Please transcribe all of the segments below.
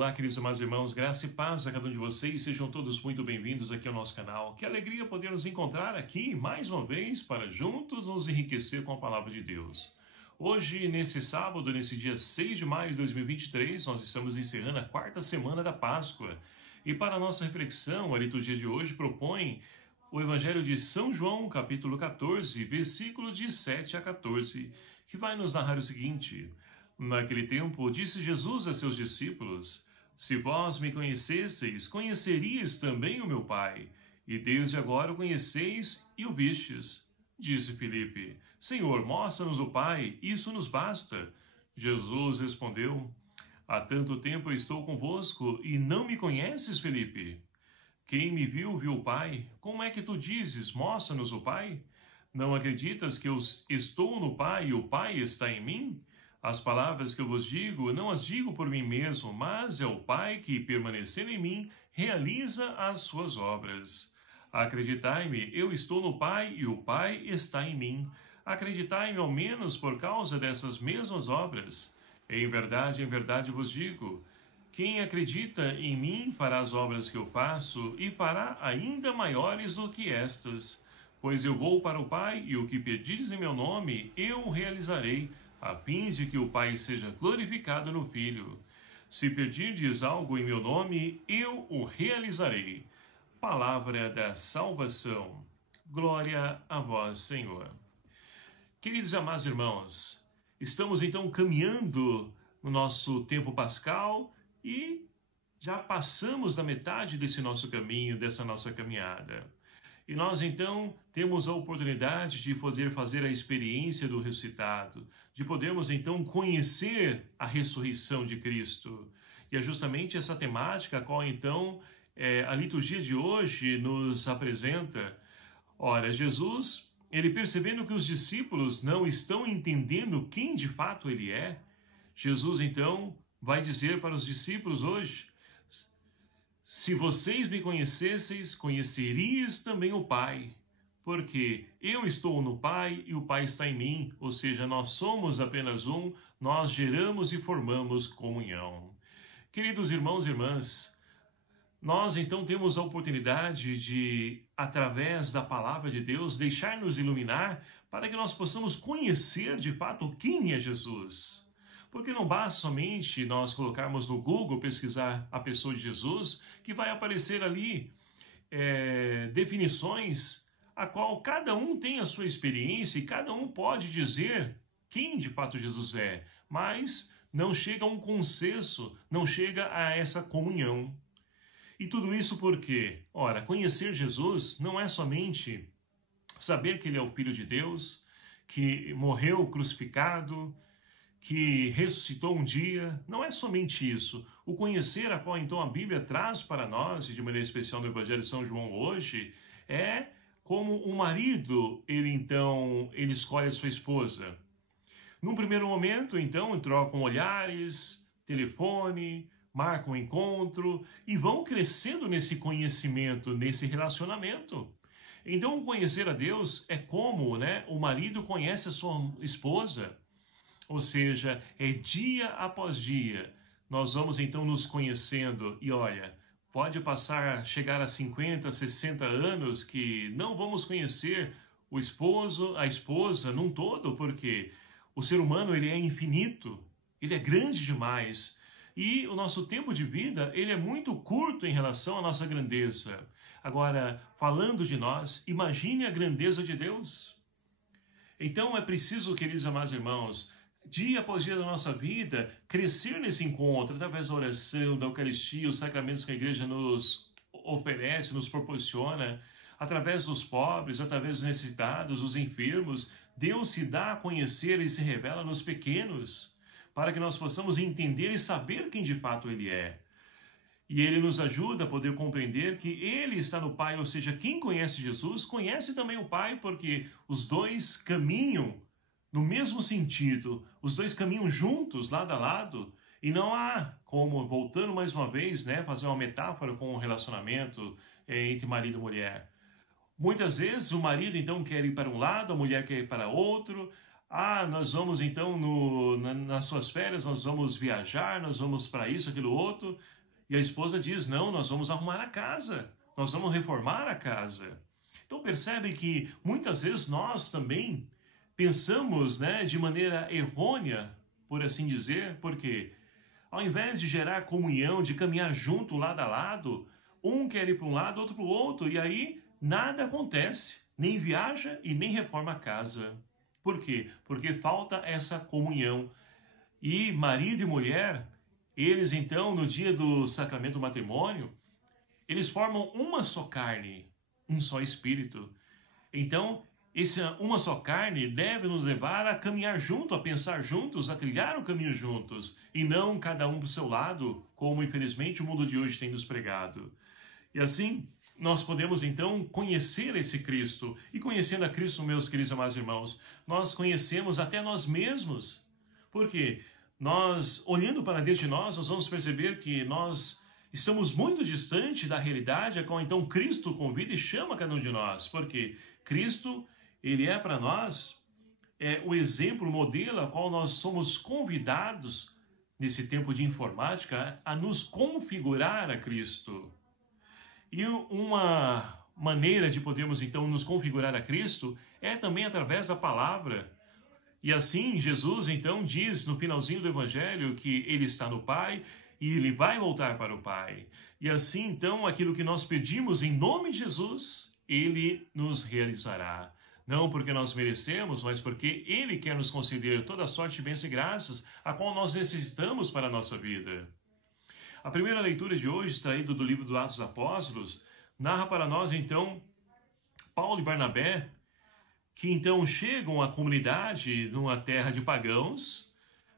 Olá, queridos amados irmãos, graça e paz a cada um de vocês, sejam todos muito bem-vindos aqui ao nosso canal. Que alegria poder nos encontrar aqui mais uma vez para juntos nos enriquecer com a palavra de Deus. Hoje, nesse sábado, nesse dia 6 de maio de 2023, nós estamos encerrando a quarta semana da Páscoa. E para a nossa reflexão, a liturgia de hoje propõe o Evangelho de São João, capítulo 14, versículos de 7 a 14, que vai nos narrar o seguinte: Naquele tempo, disse Jesus a seus discípulos: Se vós me conhecesseis, conheceríeis também o meu Pai, e desde agora o conheceis e o vistes. Disse Filipe: Senhor, mostra-nos o Pai, isso nos basta. Jesus respondeu: Há tanto tempo eu estou convosco, e não me conheces, Filipe? Quem me viu, viu o Pai. Como é que tu dizes, mostra-nos o Pai? Não acreditas que eu estou no Pai e o Pai está em mim? As palavras que eu vos digo, não as digo por mim mesmo, mas é o Pai que, permanecendo em mim, realiza as suas obras. Acreditai-me, eu estou no Pai e o Pai está em mim. Acreditai-me ao menos por causa dessas mesmas obras. Em verdade vos digo, quem acredita em mim fará as obras que eu faço e fará ainda maiores do que estas. Pois eu vou para o Pai e o que pedires em meu nome, eu o realizarei, a fim de que o Pai seja glorificado no Filho. Se pedirdes algo em meu nome, eu o realizarei. Palavra da salvação. Glória a vós, Senhor. Queridos e amados irmãos, estamos então caminhando no nosso tempo pascal e já passamos da metade desse nosso caminho, dessa nossa caminhada. E nós, então, temos a oportunidade de poder fazer a experiência do ressuscitado, de podermos, então, conhecer a ressurreição de Cristo. E é justamente essa temática a qual, então, a liturgia de hoje nos apresenta. Ora, Jesus, ele percebendo que os discípulos não estão entendendo quem de fato ele é, Jesus, então, vai dizer para os discípulos hoje: se vocês me conhecesseis, conhecerias também o Pai, porque eu estou no Pai e o Pai está em mim, ou seja, nós somos apenas um, nós geramos e formamos comunhão. Queridos irmãos e irmãs, nós então temos a oportunidade de, através da palavra de Deus, deixar-nos iluminar para que nós possamos conhecer de fato quem é Jesus. Porque não basta somente nós colocarmos no Google, pesquisar a pessoa de Jesus, que vai aparecer ali definições a qual cada um tem a sua experiência e cada um pode dizer quem de fato Jesus é, mas não chega a um consenso, não chega a essa comunhão. E tudo isso por quê? Ora, conhecer Jesus não é somente saber que ele é o Filho de Deus, que morreu crucificado, que ressuscitou um dia. Não é somente isso. O conhecer a qual então a Bíblia traz para nós, e de maneira especial no Evangelho de São João hoje, é como o marido, ele escolhe a sua esposa. Num primeiro momento, então, trocam olhares, telefone, marcam um encontro e vão crescendo nesse conhecimento, nesse relacionamento. Então, conhecer a Deus é como, o marido conhece a sua esposa. Ou seja, é dia após dia. Nós vamos então nos conhecendo e olha, pode chegar a 50, 60 anos que não vamos conhecer o esposo, a esposa num todo, porque o ser humano ele é infinito, ele é grande demais e o nosso tempo de vida ele é muito curto em relação à nossa grandeza. Agora, falando de nós, imagine a grandeza de Deus. Então é preciso, queridos amados irmãos, dia após dia da nossa vida, crescer nesse encontro, através da oração, da Eucaristia, os sacramentos que a igreja nos oferece, nos proporciona, através dos pobres, através dos necessitados, dos enfermos. Deus se dá a conhecer e se revela nos pequenos, para que nós possamos entender e saber quem de fato Ele é. E Ele nos ajuda a poder compreender que Ele está no Pai, ou seja, quem conhece Jesus, conhece também o Pai, porque os dois caminham no mesmo sentido, os dois caminham juntos, lado a lado, e não há como, voltando mais uma vez, fazer uma metáfora com o relacionamento entre marido e mulher. Muitas vezes o marido então quer ir para um lado, a mulher quer ir para outro. Nós vamos então nas suas férias nós vamos viajar, nós vamos para isso, aquilo, outro. E a esposa diz, não, nós vamos arrumar a casa, nós vamos reformar a casa. Então percebe que muitas vezes nós também pensamos, né, de maneira errônea, por assim dizer, porque ao invés de gerar comunhão, de caminhar junto, lado a lado, um quer ir para um lado, outro para o outro, e aí nada acontece, nem viaja e nem reforma a casa. Por quê? Porque falta essa comunhão. E marido e mulher, eles então, no dia do sacramento do matrimônio, eles formam uma só carne, um só espírito. Então, essa uma só carne deve nos levar a caminhar junto, a pensar juntos, a trilhar o caminho juntos, e não cada um para o seu lado, como infelizmente o mundo de hoje tem nos pregado. E assim, nós podemos então conhecer esse Cristo. E conhecendo a Cristo, meus queridos amados irmãos, nós conhecemos até nós mesmos. Por quê? Nós, olhando para dentro de nós vamos perceber que nós estamos muito distante da realidade a qual então Cristo convida e chama cada um de nós. Porque Cristo, ele é para nós o exemplo, o modelo a qual nós somos convidados nesse tempo de informática a nos configurar a Cristo. E uma maneira de podermos então nos configurar a Cristo é também através da palavra. E assim Jesus então diz no finalzinho do Evangelho que ele está no Pai e ele vai voltar para o Pai. E assim então aquilo que nós pedimos em nome de Jesus, ele nos realizará. Não porque nós merecemos, mas porque ele quer nos conceder toda a sorte de bênçãos e graças a qual nós necessitamos para a nossa vida. A primeira leitura de hoje, extraída do livro dos Atos dos Apóstolos, narra para nós, então, Paulo e Barnabé, que então chegam à comunidade numa terra de pagãos,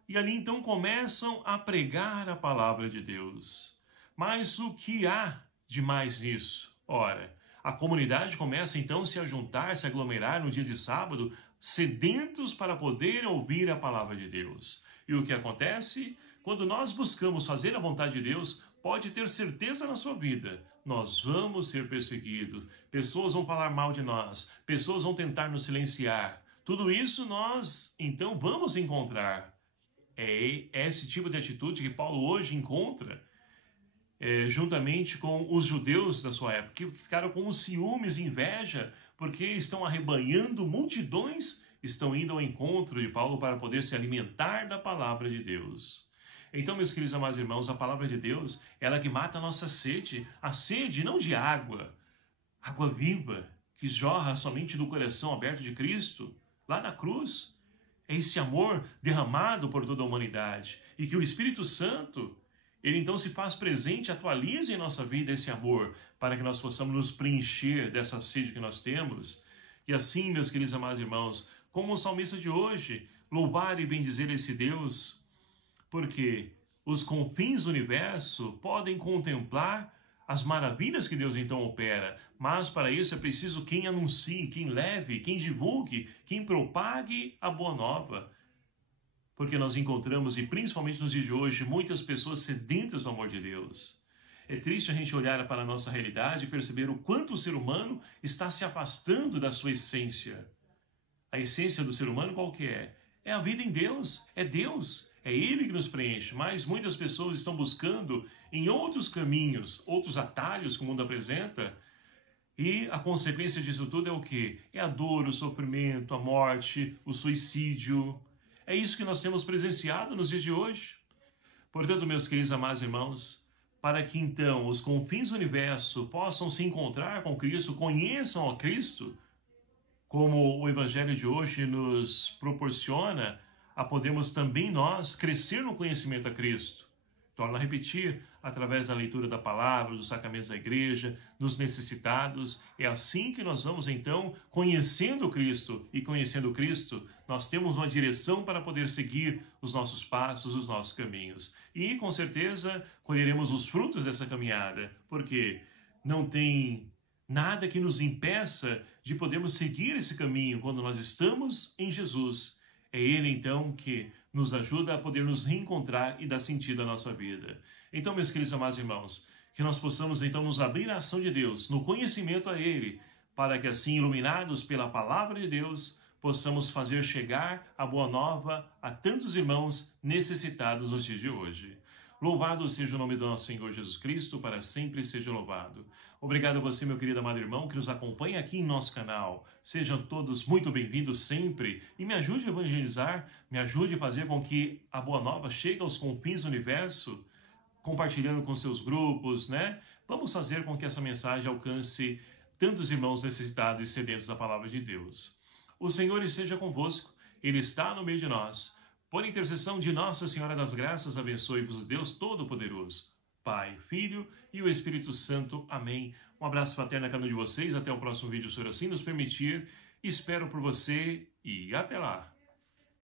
e ali então começam a pregar a palavra de Deus. Mas o que há de mais nisso? Ora, a comunidade começa então a se juntar, se aglomerar no dia de sábado, sedentos para poder ouvir a palavra de Deus. E o que acontece? Quando nós buscamos fazer a vontade de Deus, pode ter certeza na sua vida, nós vamos ser perseguidos, pessoas vão falar mal de nós, pessoas vão tentar nos silenciar. Tudo isso nós, então, vamos encontrar. É esse tipo de atitude que Paulo hoje encontra, juntamente com os judeus da sua época, que ficaram com ciúmes e inveja, porque estão arrebanhando multidões, estão indo ao encontro de Paulo para poder se alimentar da palavra de Deus. Então, meus queridos amados irmãos, a palavra de Deus, ela que mata a nossa sede, a sede não de água, água viva, que jorra somente do coração aberto de Cristo, lá na cruz. É esse amor derramado por toda a humanidade, e que o Espírito Santo, ele então se faz presente, atualiza em nossa vida esse amor, para que nós possamos nos preencher dessa sede que nós temos. E assim, meus queridos amados irmãos, como o salmista de hoje, louvar e bendizer esse Deus, porque os confins do universo podem contemplar as maravilhas que Deus então opera, mas para isso é preciso quem anuncie, quem leve, quem divulgue, quem propague a boa nova. Porque nós encontramos, e principalmente nos dias de hoje, muitas pessoas sedentas do amor de Deus. É triste a gente olhar para a nossa realidade e perceber o quanto o ser humano está se afastando da sua essência. A essência do ser humano qual que é? É a vida em Deus, é Deus. É Ele que nos preenche, mas muitas pessoas estão buscando em outros caminhos, outros atalhos que o mundo apresenta, e a consequência disso tudo é o quê? É a dor, o sofrimento, a morte, o suicídio. É isso que nós temos presenciado nos dias de hoje. Portanto, meus queridos amados irmãos, para que então os confins do universo possam se encontrar com Cristo, conheçam a Cristo, como o Evangelho de hoje nos proporciona, a podermos também nós crescer no conhecimento a Cristo. Torno a repetir, através da leitura da palavra, dos sacramentos da igreja, dos necessitados. É assim que nós vamos então conhecendo Cristo. E conhecendo Cristo, nós temos uma direção para poder seguir os nossos passos, os nossos caminhos. E com certeza colheremos os frutos dessa caminhada, porque não tem nada que nos impeça de podermos seguir esse caminho quando nós estamos em Jesus. É Ele, então, que nos ajuda a poder nos reencontrar e dar sentido à nossa vida. Então, meus queridos amados irmãos, que nós possamos, então, nos abrir à ação de Deus, no conhecimento a Ele, para que, assim, iluminados pela palavra de Deus, possamos fazer chegar a boa nova a tantos irmãos necessitados nos dias de hoje. Louvado seja o nome do nosso Senhor Jesus Cristo, para sempre seja louvado. Obrigado a você, meu querido amado irmão, que nos acompanha aqui em nosso canal. Sejam todos muito bem-vindos sempre e me ajude a evangelizar, me ajude a fazer com que a boa nova chegue aos confins do universo, compartilhando com seus grupos, né? Vamos fazer com que essa mensagem alcance tantos irmãos necessitados e sedentos da palavra de Deus. O Senhor esteja convosco, Ele está no meio de nós. Por intercessão de Nossa Senhora das Graças, abençoe-vos o Deus Todo-Poderoso, Pai, Filho e o Espírito Santo. Amém. Um abraço fraterno a cada um de vocês. Até o próximo vídeo, se assim nos permitir. Espero por você e até lá.